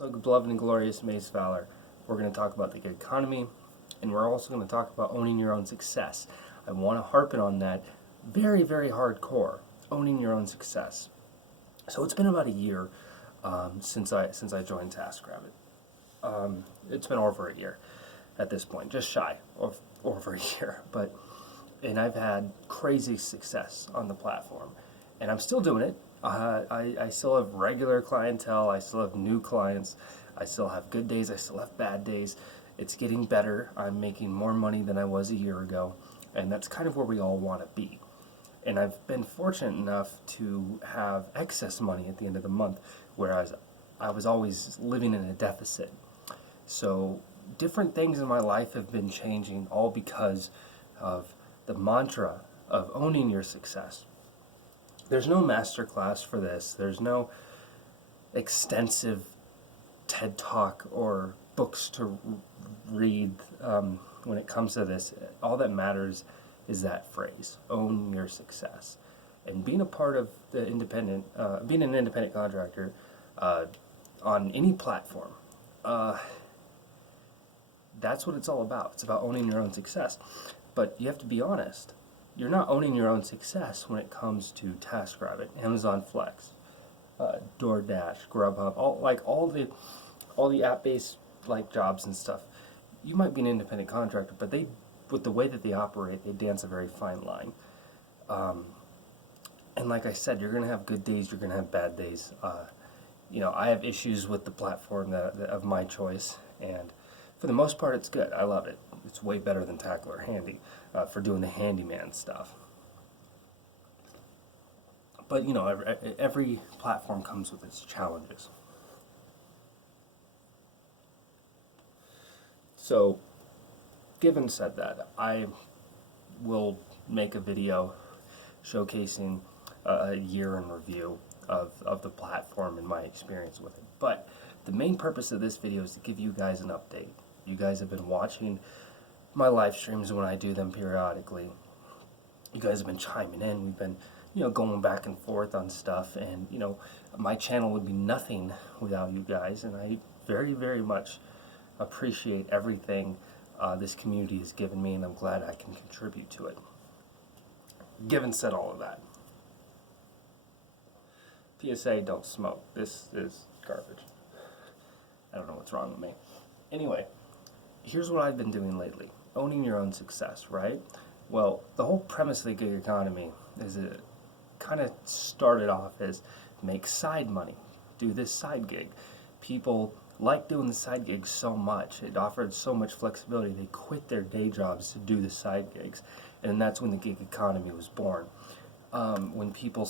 So, beloved and glorious Mace Fowler, we're going to talk about the gig economy, and we're also going to talk about owning your own success. I want to harpen on that very, very hardcore, owning your own success. So it's been about a year since I joined TaskRabbit. It's been over a year at this point, just shy of over a year, and I've had crazy success on the platform, and I'm still doing it. I still have regular clientele. I still have new clients. I still have good days. I still have bad days. It's getting better. I'm making more money than I was a year ago, and that's kind of where we all want to be. And I've been fortunate enough to have excess money at the end of the month, whereas I was always living in a deficit. So different things in my life have been changing, all because of the mantra of owning your success. There's no masterclass for this. There's no extensive TED Talk or books to read when it comes to this. All that matters is that phrase, own your success. And being a part of the being an independent contractor on any platform, that's what it's all about. It's about owning your own success. But you have to be honest. You're not owning your own success when it comes to TaskRabbit, Amazon Flex, DoorDash, Grubhub, all the app-based jobs and stuff. You might be an independent contractor, but with the way that they operate, they dance a very fine line. And like I said, you're gonna have good days, you're gonna have bad days. I have issues with the platform of my choice, and for the most part, it's good. I love it. It's way better than Tackle or Handy for doing the handyman stuff. But every platform comes with its challenges. So, given said that, I will make a video showcasing a year in review of the platform and my experience with it. But the main purpose of this video is to give you guys an update. You guys have been watching my live streams when I do them periodically. You guys have been chiming in. We've been, going back and forth on stuff, and my channel would be nothing without you guys, and I very, very much appreciate everything this community has given me, and I'm glad I can contribute to it. Given said all of that, PSA, don't smoke. This is garbage. I don't know what's wrong with me. Anyway, here's what I've been doing lately. Owning your own success, right? Well, the whole premise of the gig economy is it kind of started off as make side money, do this side gig. People like doing the side gigs so much. It offered so much flexibility. They quit their day jobs to do the side gigs. And that's when the gig economy was born. When people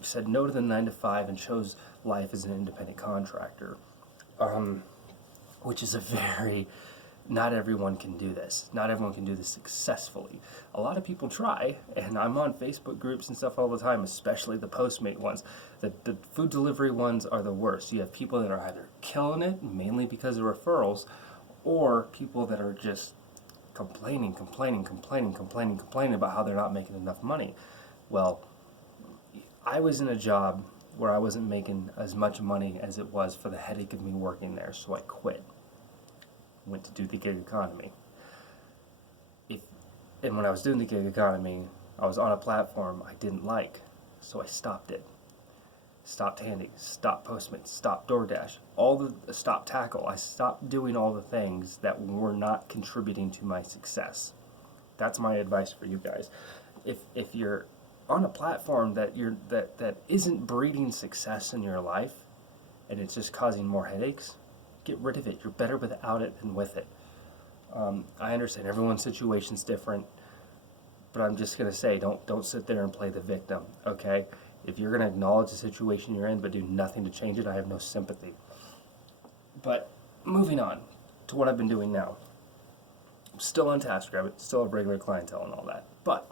said no to the 9-to-5 and chose life as an independent contractor, which is not everyone can do this. Not everyone can do this successfully. A lot of people try, and I'm on Facebook groups and stuff all the time, especially the Postmate ones. The food delivery ones are the worst. You have people that are either killing it, mainly because of referrals, or people that are just complaining about how they're not making enough money. Well, I was in a job where I wasn't making as much money as it was for the headache of me working there, so I quit. Went to do the gig economy. And when I was doing the gig economy, I was on a platform I didn't like, so I stopped it. Stopped Handy, stopped Postmates, stopped DoorDash, stopped Tackle. I stopped doing all the things that were not contributing to my success. That's my advice for you guys. If you're on a platform that isn't breeding success in your life, and it's just causing more headaches, get rid of it. You're better without it than with it. I understand everyone's situation's different, but I'm just gonna say, don't sit there and play the victim. Okay, if you're gonna acknowledge the situation you're in but do nothing to change it, I have no sympathy. But moving on to what I've been doing now. I'm still on TaskRabbit, still have regular clientele and all that, but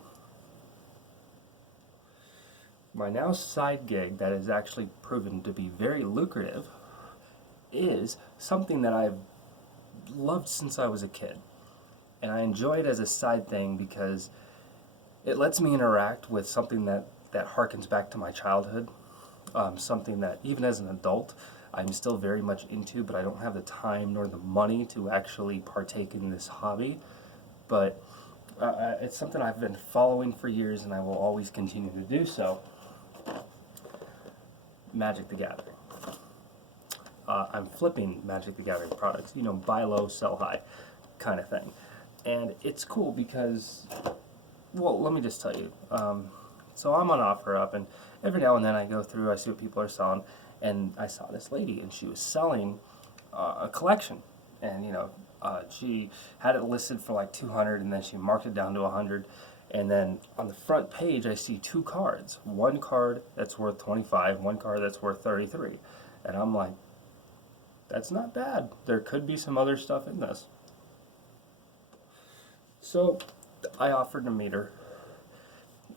my now side gig that has actually proven to be very lucrative is something that I've loved since I was a kid. And I enjoy it as a side thing because it lets me interact with something that harkens back to my childhood, something that even as an adult I'm still very much into, but I don't have the time nor the money to actually partake in this hobby. But it's something I've been following for years, and I will always continue to do so. Magic the Gathering. I'm flipping Magic the Gathering products, buy low, sell high kind of thing. And it's cool because, well, let me just tell you. So I'm on OfferUp, and every now and then I go through, I see what people are selling, and I saw this lady, and she was selling a collection. And, she had it listed for like 200, and then she marked it down to 100. And then on the front page, I see two cards. One card that's worth 25, one card that's worth 33. And I'm like, that's not bad. There could be some other stuff in this. So I offered to meet her,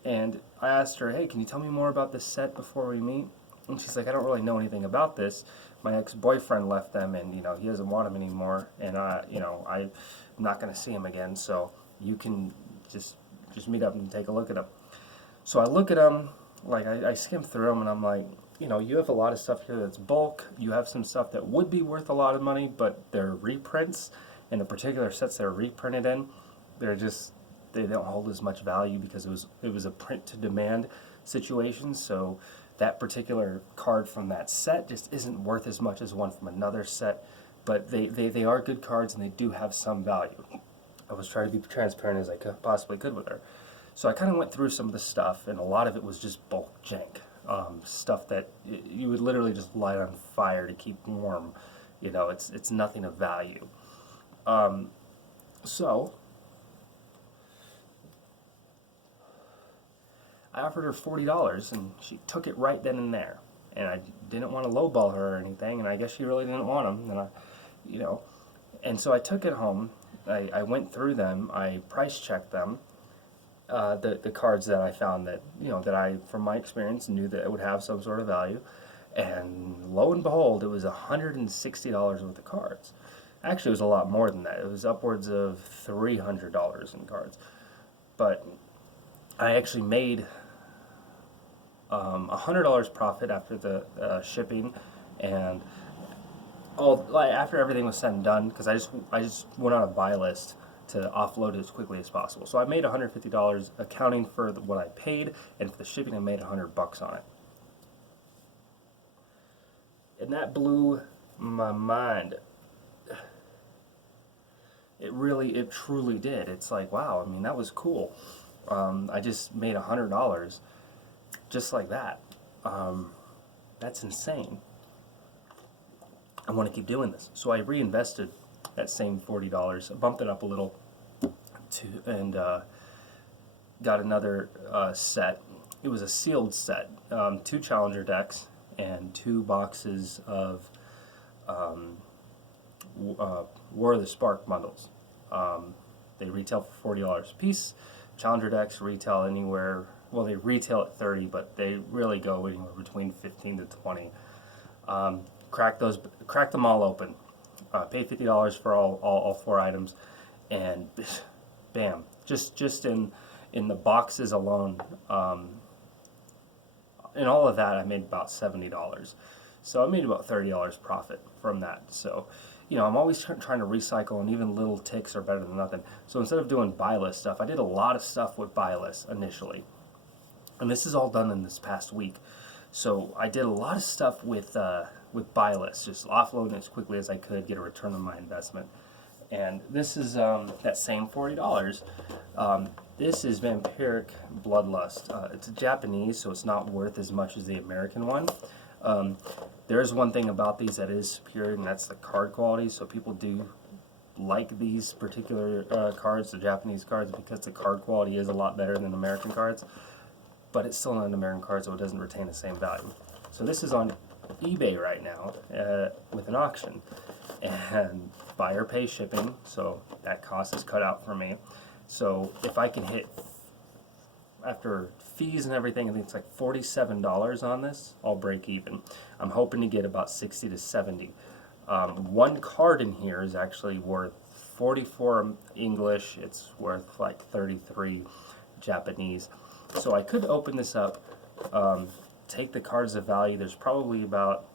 and I asked her, hey, can you tell me more about this set before we meet? And she's like, I don't really know anything about this. My ex-boyfriend left them, and he doesn't want them anymore, and I'm not going to see him again. So you can just meet up and take a look at them. So I look at them, like I skim through them, and I'm like, you have a lot of stuff here that's bulk. You have some stuff that would be worth a lot of money, but they're reprints, and the particular sets they're reprinted in, they don't hold as much value because it was a print to demand situation. So that particular card from that set just isn't worth as much as one from another set, but they are good cards, and they do have some value. I was trying to be transparent as I possibly could with her. So I kind of went through some of the stuff, and a lot of it was just bulk jank. Stuff that you would literally just light on fire to keep warm. It's nothing of value. So I offered her $40, and she took it right then and there. And I didn't want to lowball her or anything, and I guess she really didn't want them. And and so I took it home. I went through them. I price checked them. The cards that I found that that I, from my experience, knew that it would have some sort of value, and lo and behold, it was $160 worth of cards. Actually, it was a lot more than that. It was upwards of $300 in cards. But I actually made $100 profit after the shipping, and after everything was said and done, because I just went on a buy list to offload it as quickly as possible. So I made $150 accounting for what I paid, and for the shipping I made $100 on it. And that blew my mind. It truly did. It's like, wow, I mean, that was cool. I just made $100 just like that. That's insane. I want to keep doing this. So I reinvested that same $40, bumped it up a little, and got another set. It was a sealed set, 2 Challenger decks and 2 boxes of War of the Spark bundles. They retail for $40 a piece. Challenger decks retail anywhere, well, they retail at $30, but they really go anywhere between $15 to $20. Crack them all open. Pay $50 for all 4 items, and bam! Just in the boxes alone, in all of that, I made about $70. So I made about $30 profit from that. So, I'm always trying to recycle, and even little ticks are better than nothing. So instead of doing buy list stuff, I did a lot of stuff with buy lists initially, and this is all done in this past week. So I did a lot of stuff with buy lists, just offloading as quickly as I could, get a return on my investment. And this is that same $40. This is Vampiric Bloodlust. It's a Japanese, so it's not worth as much as the American one. There's one thing about these that is superior, and that's the card quality. So people do like these particular cards, the Japanese cards, because the card quality is a lot better than American cards. But it's still not an American card, so it doesn't retain the same value. So this is on eBay right now with an auction, and buyer pays shipping, so that cost is cut out for me. So if I can hit, after fees and everything, I think it's like $47 on this, I'll break even. I'm hoping to get about 60 to 70. One card in here is actually worth 44 English. It's worth like 33 Japanese. So I could open this up, take the cards of value. There's probably about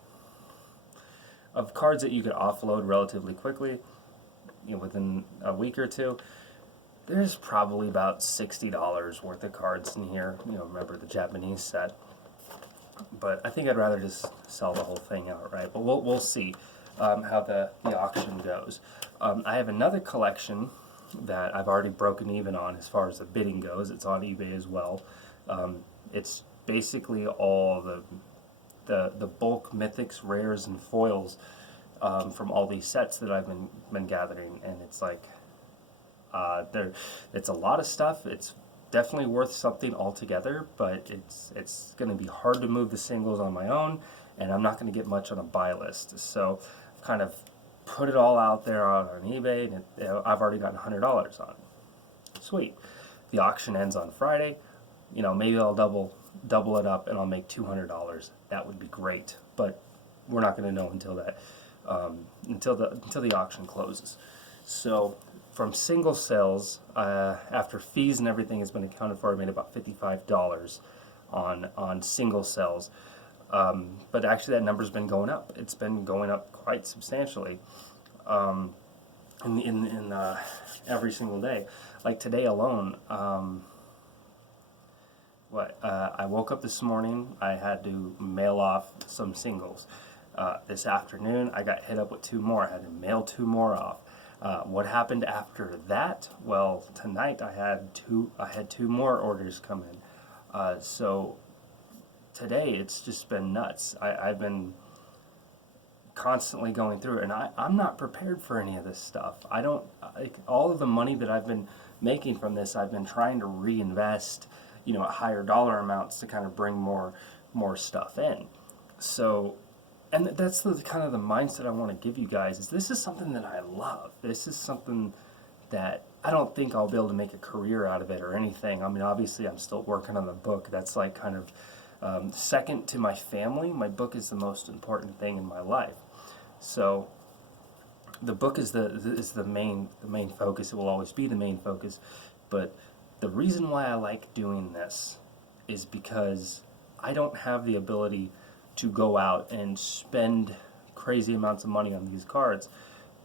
of cards that you could offload relatively quickly, within a week or two. There's probably about $60 worth of cards in here. Remember the Japanese set. But I think I'd rather just sell the whole thing outright. But we'll see how the auction goes. I have another collection that I've already broken even on as far as the bidding goes. It's on eBay as well. It's basically all the bulk mythics, rares, and foils from all these sets that I've been gathering, and it's like it's a lot of stuff. It's definitely worth something altogether, but it's going to be hard to move the singles on my own, and I'm not going to get much on a buy list. So I've kind of put it all out there on eBay, and I've already gotten $100 on it. Sweet. The auction ends on Friday. Maybe I'll double it up and I'll make $200. That would be great, but we're not going to know until that until the auction closes. So from single sales, after fees and everything has been accounted for, I made about $55 on single sales. But actually, that number's been going up. It's been going up quite substantially in every single day. Like today alone, I woke up this morning, I had to mail off some singles. This afternoon, I got hit up with 2 more. I had to mail 2 more off. What happened after that? Well, tonight I had 2 more orders come in. So today it's just been nuts. I've been constantly going through it, and I'm not prepared for any of this stuff. I don't all of the money that I've been making from this, I've been trying to reinvest, at higher dollar amounts to kind of bring more stuff in. So, and that's the kind of the mindset I want to give you guys, is this is something that I love. This is something that I don't think I'll be able to make a career out of it or anything. I mean, obviously I'm still working on the book. That's like kind of second to my family. My book is the most important thing in my life. So the book is the main focus. It will always be the main focus. But the reason why I like doing this is because I don't have the ability to go out and spend crazy amounts of money on these cards,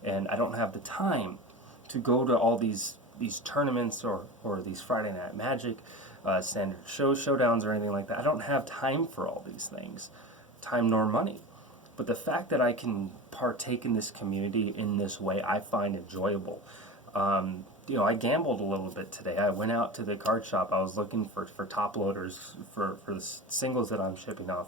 and I don't have the time to go to all these tournaments or these Friday Night Magic, standard showdowns or anything like that. I don't have time for all these things, time nor money. But the fact that I can partake in this community in this way, I find enjoyable. I gambled a little bit today. I went out to the card shop. I was looking for top loaders for the singles that I'm shipping off.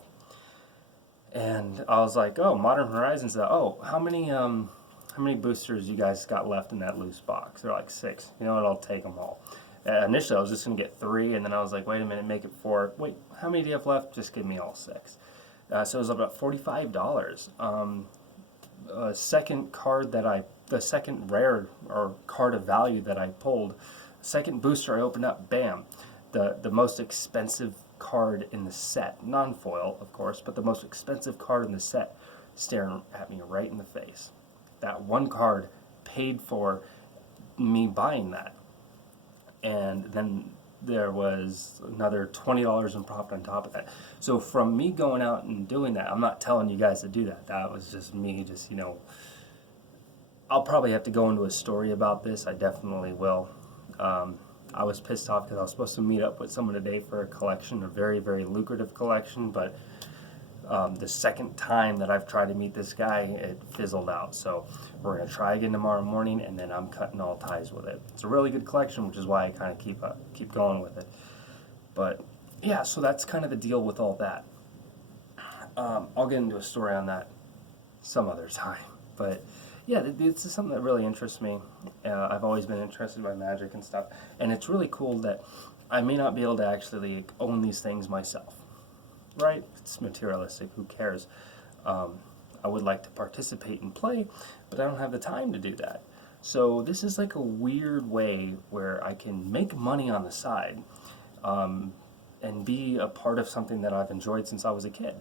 And I was like, oh, Modern Horizons. How many boosters you guys got left in that loose box? They're like 6. You know what? I'll take them all. Initially, I was just going to get 3, and then I was like, wait a minute, make it 4. Wait, how many do you have left? Just give me all 6. So it was about $45. The second rare or card of value that I pulled, second booster I opened up, bam, the most expensive card in the set, non-foil of course, but the most expensive card in the set, staring at me right in the face. That one card paid for me buying that, and then there was another $20 in profit on top of that. So from me going out and doing that, I'm not telling you guys to do that. That was just me, I'll probably have to go into a story about this. I definitely will. I was pissed off because I was supposed to meet up with someone today for a collection, a very, very lucrative collection, but the second time that I've tried to meet this guy, it fizzled out. So we're going to try again tomorrow morning, and then I'm cutting all ties with it. It's a really good collection, which is why I kind of keep going with it. But yeah, so that's kind of the deal with all that. I'll get into a story on that some other time. But yeah, this is something that really interests me. I've always been interested by magic and stuff, and it's really cool that I may not be able to actually own these things myself. Right? It's materialistic. Who cares? I would like to participate and play, but I don't have the time to do that. So this is like a weird way where I can make money on the side and be a part of something that I've enjoyed since I was a kid.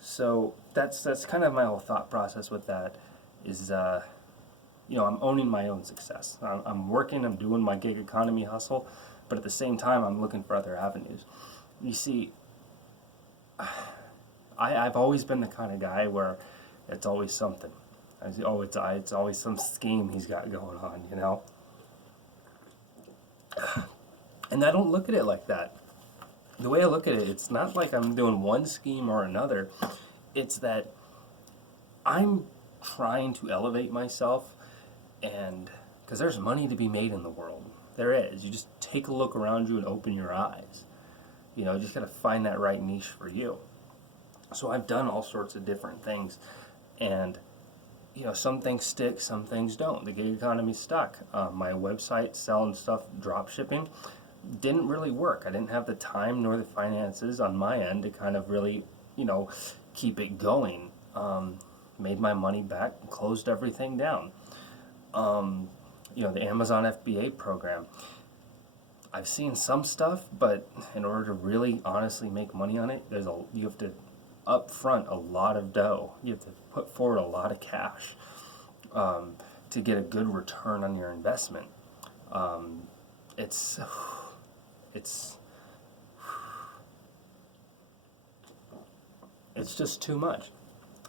So that's kind of my whole thought process with that. Is I'm owning my own success. I'm working. I'm doing my gig economy hustle, but at the same time, I'm looking for other avenues. You see, I've always been the kind of guy where It's always something. It's always some scheme he's got going on, you know? And I don't look at it like that. The way I look at it, it's not like I'm doing one scheme or another. It's that I'm trying to elevate myself, and because there's money to be made in the world. There is. You just take a look around you and open your eyes. You know, you just got to find that right niche for you. So I've done all sorts of different things, and you know, some things stick, some things don't. The gig economy stuck. My website selling stuff, drop shipping, didn't really work. I didn't have the time nor the finances on my end to kind of really, you know, keep it going. Made my money back, closed everything down. You know, the Amazon FBA program. I've seen some stuff, but in order to really honestly make money on it, you have to upfront a lot of dough. You have to put forward a lot of cash to get a good return on your investment. It's just too much.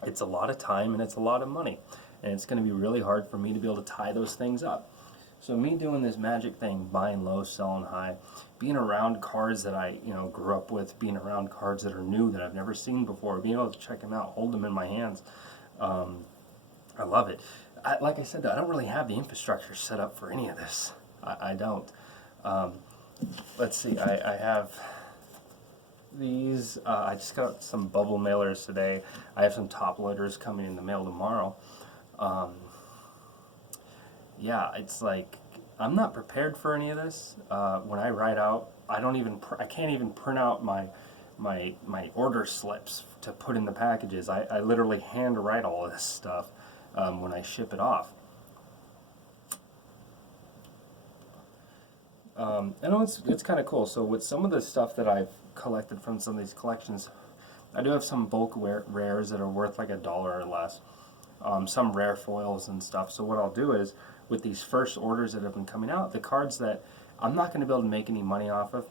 It's a lot of time and it's a lot of money, and it's going to be really hard for me to be able to tie those things up. So me doing this magic thing, buying low, selling high, being around cards that I, you know, grew up with, being around cards that are new that I've never seen before, being able to check them out, hold them in my hands, I love it. Like I said, I don't really have the infrastructure set up for any of this. I don't. Let's see, I have these. I just got some bubble mailers today. I have some top loaders coming in the mail tomorrow. Yeah, it's like I'm not prepared for any of this. When I write out, I can't even print out my order slips to put in the packages. I literally hand write all of this stuff when I ship it off. I know it's kind of cool. So with some of the stuff that I've collected from some of these collections, I do have some bulk rares that are worth like $1 or less. Some rare foils and stuff. So what I'll do is, with these first orders that have been coming out, the cards that I'm not going to be able to make any money off of,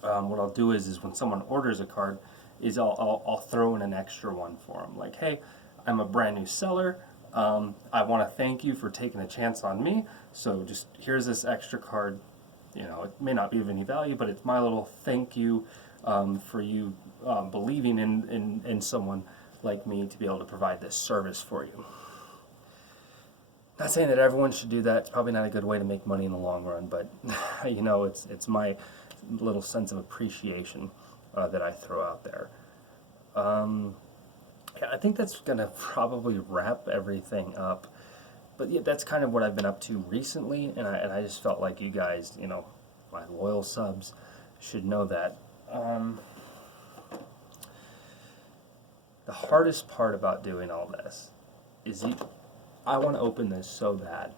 what I'll do is when someone orders a card, is I'll throw in an extra one for them. Like, hey, I'm a brand new seller. I want to thank you for taking a chance on me. So just here's this extra card. You know, it may not be of any value, but it's my little thank you for you believing in someone like me to be able to provide this service for you. Not saying that everyone should do that. It's probably not a good way to make money in the long run, but you know, it's my little sense of appreciation that I throw out there. Yeah, I think that's gonna probably wrap everything up. But yeah, that's kind of what I've been up to recently, and I just felt like you guys, you know, my loyal subs, should know that. The hardest part about doing all this is I want to open this so bad.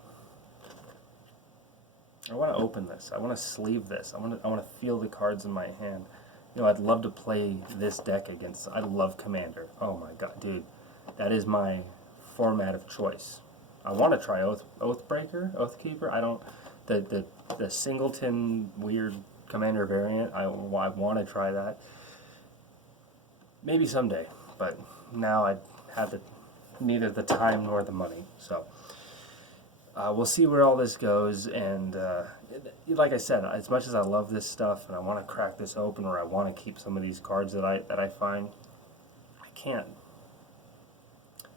I want to open this. I want to sleeve this. I want to feel the cards in my hand. You know, I'd love to play this deck against. I love Commander. Oh my god, dude, that is my format of choice. I want to try Oathbreaker, Oathkeeper. I don't the singleton weird Commander variant. I want to try that. Maybe someday, but now I have neither the time nor the money. So we'll see where all this goes. And like I said, as much as I love this stuff and I want to crack this open, or I want to keep some of these cards that I find, I can't.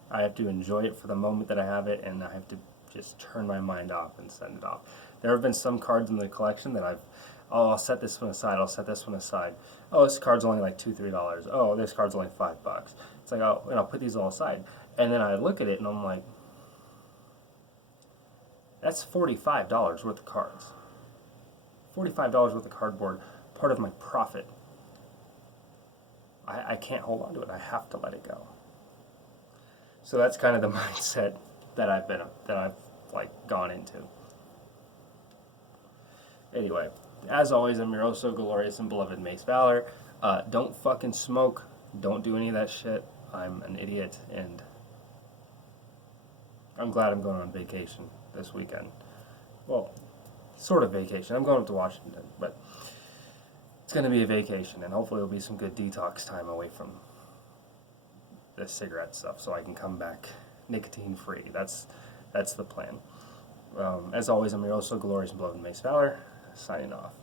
I have to enjoy it for the moment that I have it, and I have to just turn my mind off and send it off. There have been some cards in the collection that I'll set this one aside, I'll set this one aside. Oh, this card's only like $2, $3. Oh, this card's only $5. It's like, oh, and I'll put these all aside. And then I look at it and I'm like, that's $45 worth of cards. $45 worth of cardboard, part of my profit. I can't hold on to it. I have to let it go. So that's kind of the mindset that I've like gone into. Anyway, as always, I'm your oh so glorious and beloved Mace Valor. Don't fucking smoke. Don't do any of that shit. I'm an idiot, and I'm glad I'm going on vacation this weekend. Well, sort of vacation. I'm going up to Washington, but it's going to be a vacation, and hopefully it'll be some good detox time away from the cigarette stuff so I can come back nicotine free. That's the plan. As always, I'm your oh so glorious and beloved Mace Fowler, signing off.